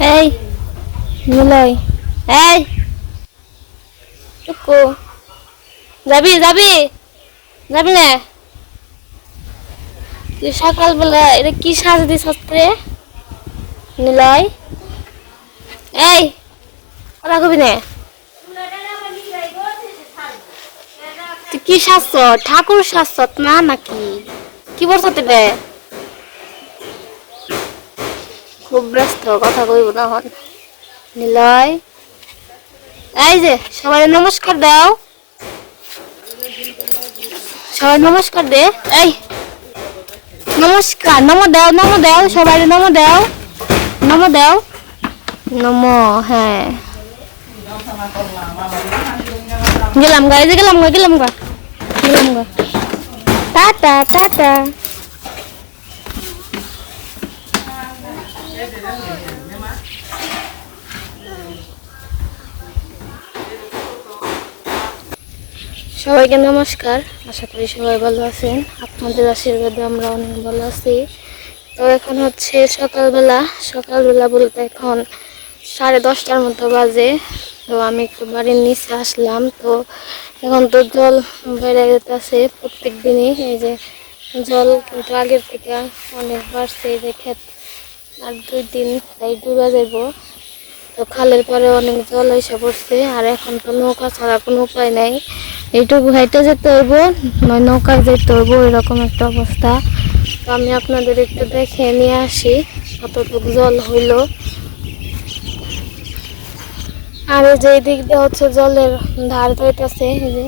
এই, নিলয়। এই, টুকু। যাবি যাবি যাবি না? তুই সকালবেলা এটা কি সাজ দিস রে নিলয়। এই, কথা কবি না? তুই কি সাজছ? ঠাকুর সাজছ না নাকি? কি বলছ রে খুব ব্যস্ত, কথা কইব না হন এই যে, সবাই নমস্কার দাও। সবাই নমস্কার দে, এই। নমস্কার, নম দাও নম দাও, সবাই নম দাও হ্যাঁ। গেলাম গা, এই যে গেলাম গা গেলাম গা গেলাম গা। টাটা টাটা সবাইকে নমস্কার। আশা করি সবাই ভালো আছেন। আপনাদের আশীর্বাদে আমরা অনেক ভালো আছি। তো এখন হচ্ছে সকালবেলা। সকালবেলা বলতে এখন সাড়ে দশটার মতো বাজে। তো আমি একটু বাড়ির নিচে আসলাম। তো এখন তো জল বেড়ে যেতেছে প্রত্যেক দিনই এই যে জল কিন্তু আগের থেকে অনেক বাড়ছে এই যে ক্ষেত। আর দুই দিন তাই ডুবে যাব। তো খালের পরে অনেক জল এসে পড়ছে। আর এখন তো নৌকা ছাড়া কোনো উপায় নাই। এইটুকু হাইটে যেতে হইব নয় নৌকায় যেতে হইব এরকম একটা অবস্থা। তো আমি আপনাদের একটু দেখে নিয়ে আসি। কতটুকু জল হইল। আর যে দিক দিয়ে হচ্ছে জলের ধার হইতেছে এই যে।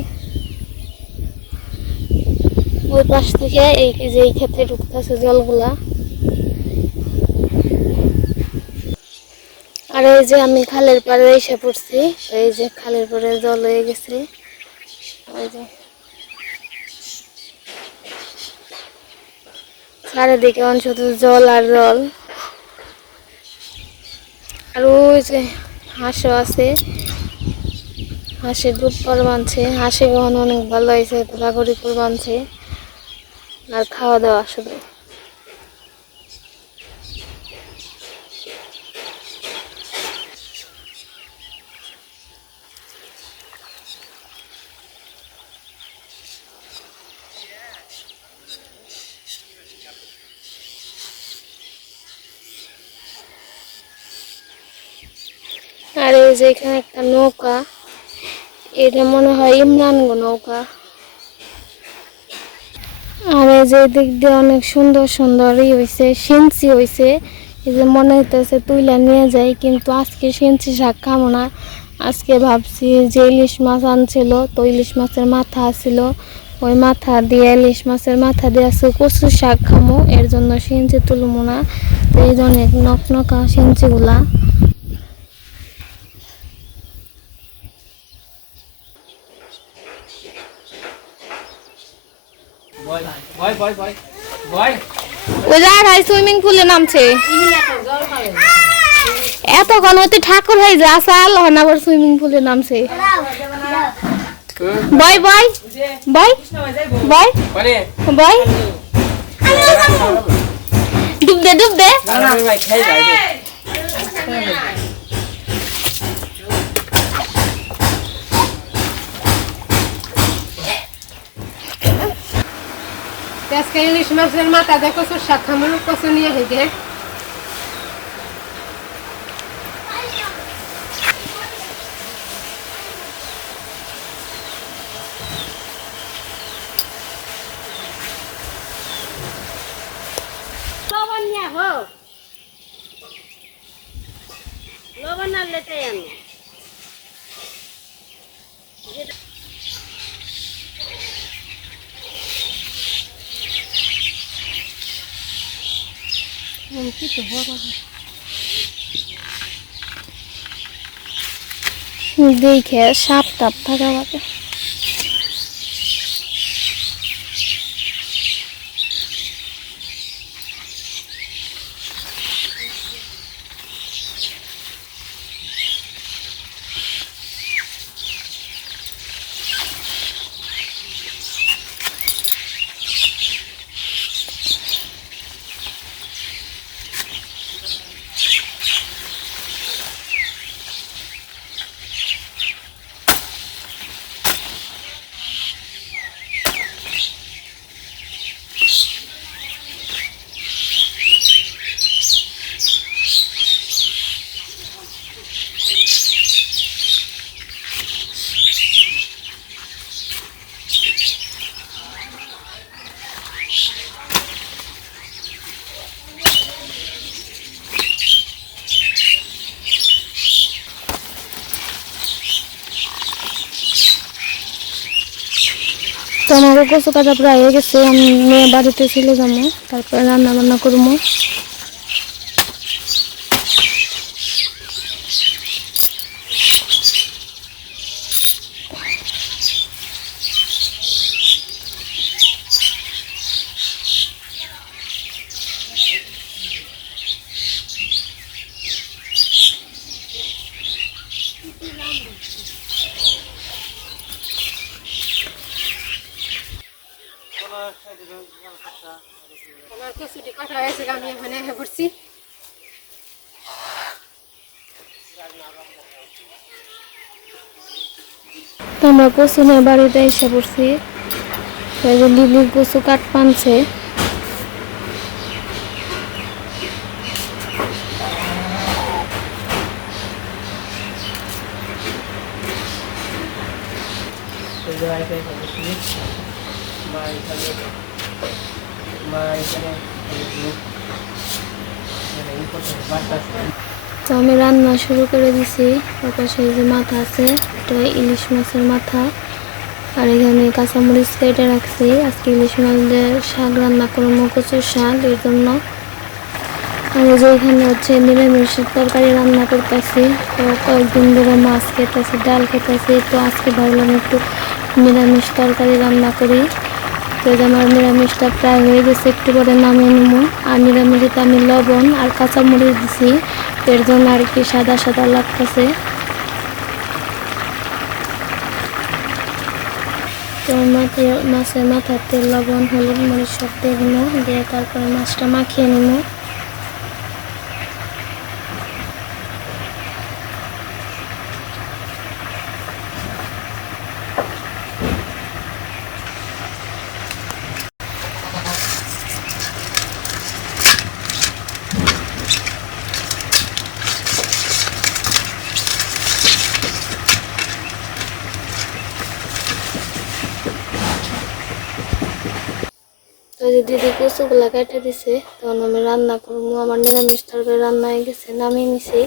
ওই পাশ থেকে এই যে এই ক্ষেত্রে ঢুকতেছে জলগুলা। আর এই যে আমি খালের পাড়ে এসে পড়ছি, এই যে খালের পাড়ে জল হয়ে গেছে। ওই যে। চারিদিকে অন শুধু জল আর জল। আর ওই যে হাঁসও আছে। হাঁসের দুধ পর বানছে। হাঁসে কখন অনেক ভালো হয়েছে, ঘোরাঘুরি করে বানছে। আর খাওয়া দাওয়া শুধু আর এই যে এখানে একটা নৌকা। এটা মনে হয় ইমরানগো নৌকা। আর এই যে দিক দিয়ে অনেক সুন্দর সুন্দর ই হয়েছে সিনচি হয়েছে এই যে মনে হইতেছে তুইলা নিয়ে যাই, কিন্তু আজকে সিনচি শাক খামো না। আজকে ভাবছি যে ইলিশ মাছ আনছিল, তো ইলিশ মাছের মাথা আছিল। ওই মাথা দিয়ে, ইলিশ মাছের মাথা দিয়ে আজকে কচু শাক খামো, এর জন্য সিনচি তুলবো না। তো এই জন্য নক নকা সিনচিগুলা রাধাই সুইমিং পুলে নামছে। এতক্ষণ ঠাকুর হয়ে যা সাল হন আবার সুইমিং পুলে নামছে। বয় বয় বয় বয় বলে। বয়। ডুব দে ডুব দে না না ভাই খেয়ে যাই রে আজকে ইলিশ মাছের মাথা দেখো খামো কচু নিয়ে হেঁটে দেখে সাপ টাপ থাকা বাদে তো আমার কচু কাজা প্রায় হয়ে গেছে, আমি মেয়ে বাড়িতে চলে যাব, তারপরে রান্না বান্না করব আমার কচুটি হয়েছে আমি এখানে এসে তো আমরা কচু নিয়ে বাড়িতে এসে পড়ছি। দিদি কচু কাট পানছে। মা এখানে মা এখানে তো আমি রান্না শুরু করে দিছি। পাশে যে মাথা আছে, এটা ইলিশ মাছের মাথা। আর এখানে কাঁচামরিচ কেটে রাখছি। আজকে ইলিশ মাছ দিয়ে শাক রান্না করব কচুর শাক, এর জন্য। আমি যে এখানে হচ্ছে নিরামিষের তরকারি রান্না করতেছি। তো কয়েকদিন ধরে মাছ খেতেছি, ডাল খেতেছি। তো আজকে ভাবলাম একটু নিরামিষ তরকারি রান্না করি। তো আমার নিরামিষটা প্রায় হয়ে গেছে, একটু করে নামিয়ে নেব। আর নিরামিষে আমি লবণ আর কাঁচামরিচ দিছি। এর জন্য আর কি সাদা সাদা লাগতেছে। তো মাথায় মাছের মাথার তেল, লবণ, হলুদ মরিচ সব দিয়ে দিয়ে তারপরে মাছটা মাখিয়ে নেব। দিদি কচুগুলা কেটে দিছে, তখন আমি রান্না করব। আমার নিরামিষ তরকারি রান্না হয়ে গেছে, নামিয়ে নিছি।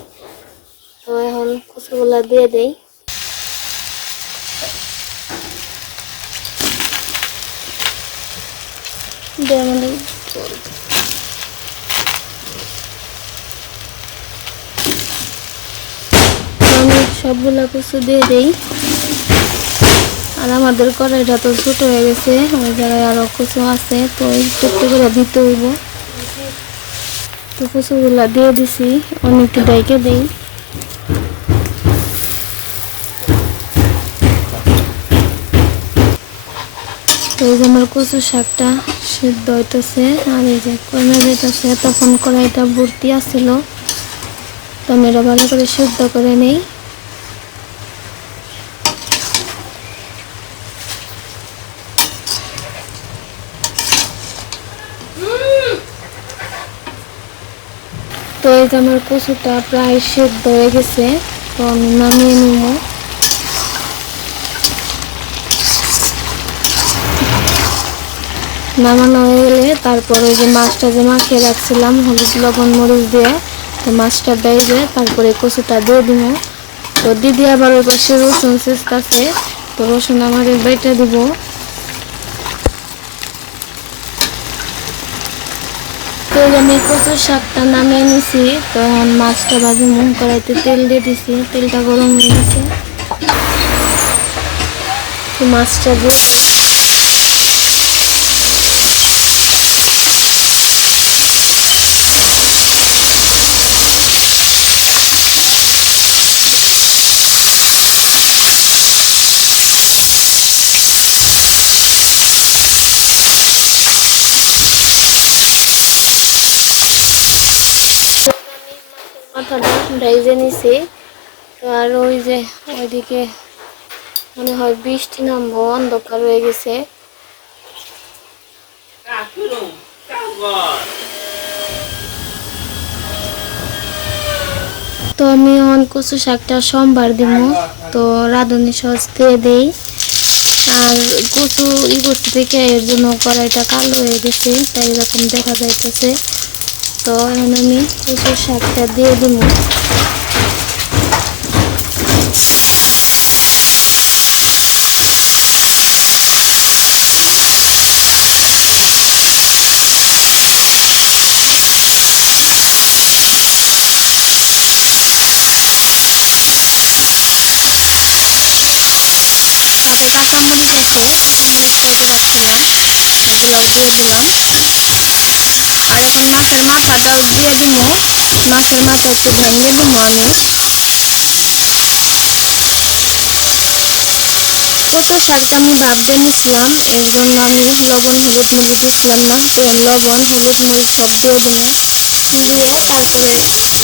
তো এখন কচুগুলা দিয়ে দেই। আমি সবগুলা কচু দিয়ে দেই। আর আমাদের কড়াইটা তো ছোট হয়ে গেছে, ওই জায়গায় আরও কিছু আছে, তো একটু করে দিতে হইব। তো কচুগুলা দিয়ে দিছি অনেকটু ডাইকে দেই। তো আমার কচু শাকটা সিদ্ধ হইতেছে, আর এই যে কমে যেতেছে তখন কড়াইটা ভর্তি আছিল। তো আমি এটা ভালো করে সিদ্ধ করে নেই। এই যে আমার কচুটা প্রায় সেদ্ধ হয়ে গেছে, তো আমি নামিয়ে নিব। নামানো হয়ে গেলে তারপর ওই যে মাছটা যে মাখিয়ে রাখছিলাম, হলুদ, লবণ, মরিচ দিয়ে, তো মাছটা দেয় যে তারপরে কচুটা দিয়ে দিব। তো দিদি আবার ওই পাশে রসুন চেষ্টাছে তো রসুন আমার বেটে দিব। এই আমি কচুর শাকটা নামিয়ে নিছি তো এখন মাছটা ভাজি মন করাইতে তেল দিয়ে দিছি, তেলটা গরম হয়ে গেছে। মাছটা দিয়ে নিছি। তো আর ওই যে ওইদিকে মনে হয় বৃষ্টি নামবো, অন্ধকার গেছে। তো আমি এখন কচু শাকটা সোমবার দিব তো রাঁধুনি সস দিয়ে দেই। আর কচু ই করতে থেকে এর জন্য কড়াইটা কালো হয়ে গেছে, তাই এরকম দেখা যাইতেছে। তো এখন আমি কচুর শাকটা দিয়ে দিব। সাথে কাঁচামরিচ আছে কাঁচামরিচ কেটে রাখছিলাম এগুলোও দিয়ে দিলাম। আর এখন মাছের মাথাটাও দিয়ে দিব মাছের মাথা একটু ভেঙে দিব আমি। কচু শাকটা আমি ভাব নিছিলাম, এর জন্য আমি লবণ, হলুদ মরিচ দিছিলাম না। তো লবণ, হলুদ মরিচ সব দিয়ে দিব দিয়ে তারপরে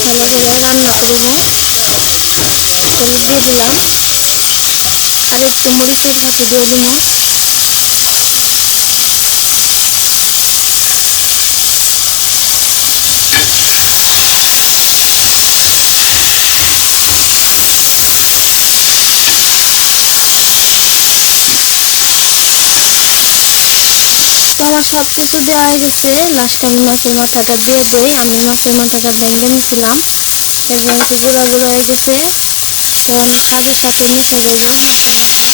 ভালো করে রান্না করব। হলুদ দিয়ে দিলাম। আর একটু মরিচের সাথে দিয়ে দিব আমার সব কিছু দেওয়া হয়ে গেছে। লাস্টে আমি মাছের মাথাটা দিয়ে দিই। আমি মাছের মাথাটা ভেঙে নিয়েছিলাম এবং একটু গুঁড়া গুঁড়ো হয়ে গেছে। তো আমি শাকের সাথে মিশে দেবো মাছের মাথা।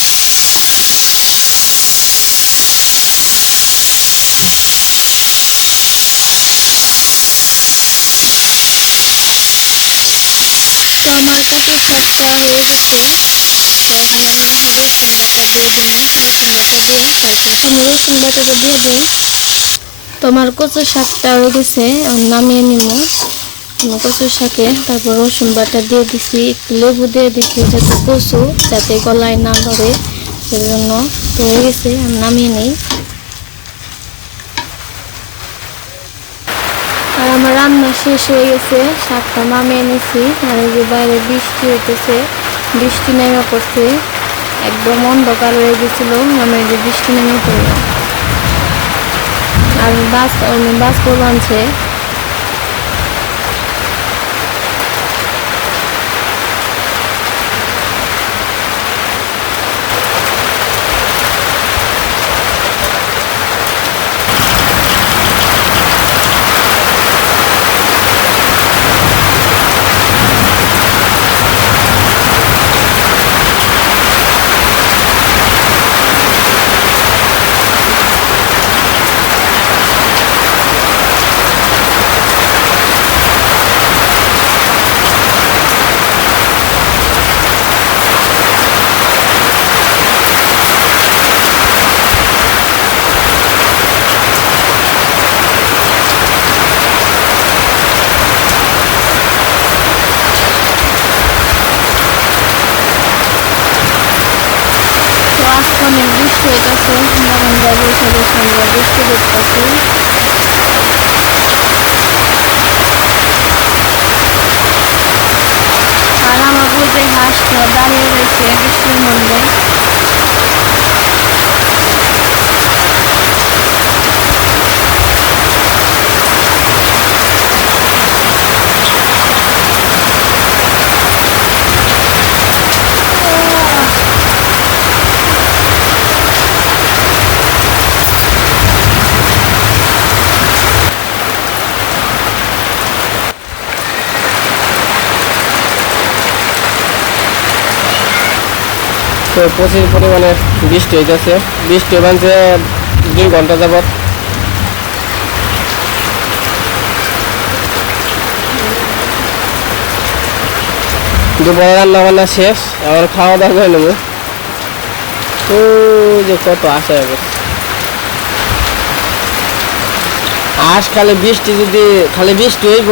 তো আমার কত শাকটা হয়ে গেছে। তো আমি রসুন বাটা দিয়ে দিই রসুন বাটা দিয়ে তারপরে আমি রসুন বাটাটা দিয়ে দিই তো আমার কচু শাকটা হয়ে গেছে নামিয়ে নিব কচু শাকে তারপর রসুন বাটা দিয়ে দিছি লেবু দিয়ে দিছি যাতে কচু যাতে গলায় না ধরে, সেজন্য তো হয়ে গেছে আমি নামিয়ে নিই। আর আমার রান্না শেষ হয়ে গেছে, শাকটা নামিয়ে নিছি, আর যে বাইরে বৃষ্টি হইতেছে বৃষ্টি নেমে পড়ছে। একদম অন্ধকার হয়ে গেছিল মানে যে বৃষ্টি নেমে পড়ল আর বাস বাস আনছে তো আজকে অনেক বৃষ্টি হইতেছে বাগান যায় বসে বসে আমরা বৃষ্টি দেখতেছি আর আমার বুঝে হাঁসটা দাঁড়িয়ে রয়েছে বৃষ্টির মধ্যে তো প্রচুর পরিমাণে বৃষ্টি হইতেছে। বৃষ্টি বানছে দুই ঘণ্টা যাবত দুপুরে রান্না বান্না শেষ আবার খাওয়া দাওয়া করে নেব। তো যে কত আশা হবে আস খালি বৃষ্টি যদি, খালি বৃষ্টি হইব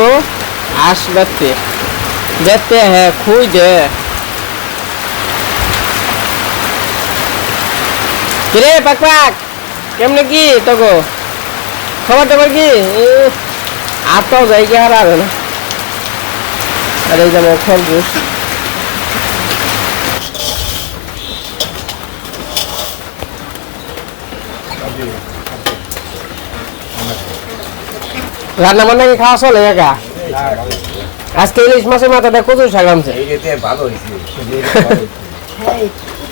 আস বেতে বেতে হ্যাঁ খুঁই কিরে পাক পাক কেমনে কি তোকে? খবর টবর কি আপাও যাই কি আর না। আর এই যেমন খরগোশ। রান্না বান্না কি খাওয়া চলে একা? আজকে ইলিশ মাছের মাথাটা কত শাক আনছে ভালো হয়েছে।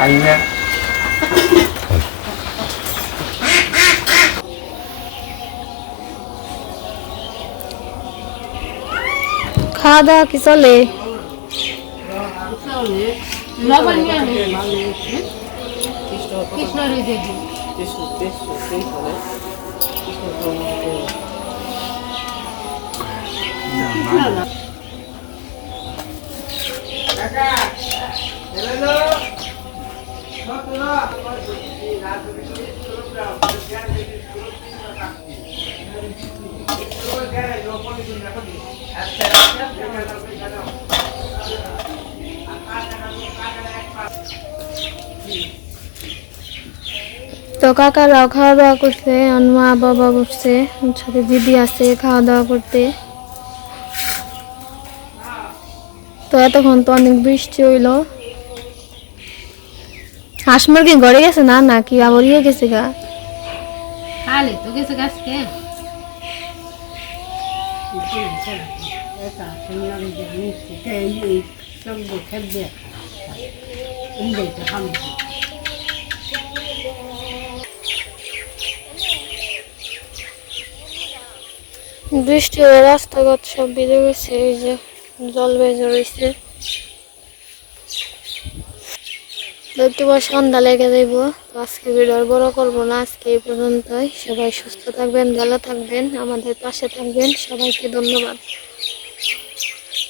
থেকে না খাওয়া দাওয়া কি চলে? লবণ নিয়ে আনি কৃষ্ণর ওই দেখি তো কাকারাও খাওয়া দাওয়া করছে আর মা বাবা বসছে, সাথে দিদি আছে খাওয়া দাওয়া করতে। তো এতক্ষণ তো অনেক বৃষ্টি হইল। হাঁস মুরগি ঘরে গেছে? না না কি আবার ইয়ে গেছে গা? খালে তো গেছে গাছকে বৃষ্টি হয়ে রাস্তাঘাট সব ভিজে গেছে এই যে জল বেজে রয়েছে একটু সন্ধ্যা লেগে যাইব। আজকে ভিডিওর বড় করব না, আজকে এই পর্যন্তই। সবাই সুস্থ থাকবেন, ভালো থাকবেন, আমাদের পাশে থাকবেন। সবাইকে ধন্যবাদ।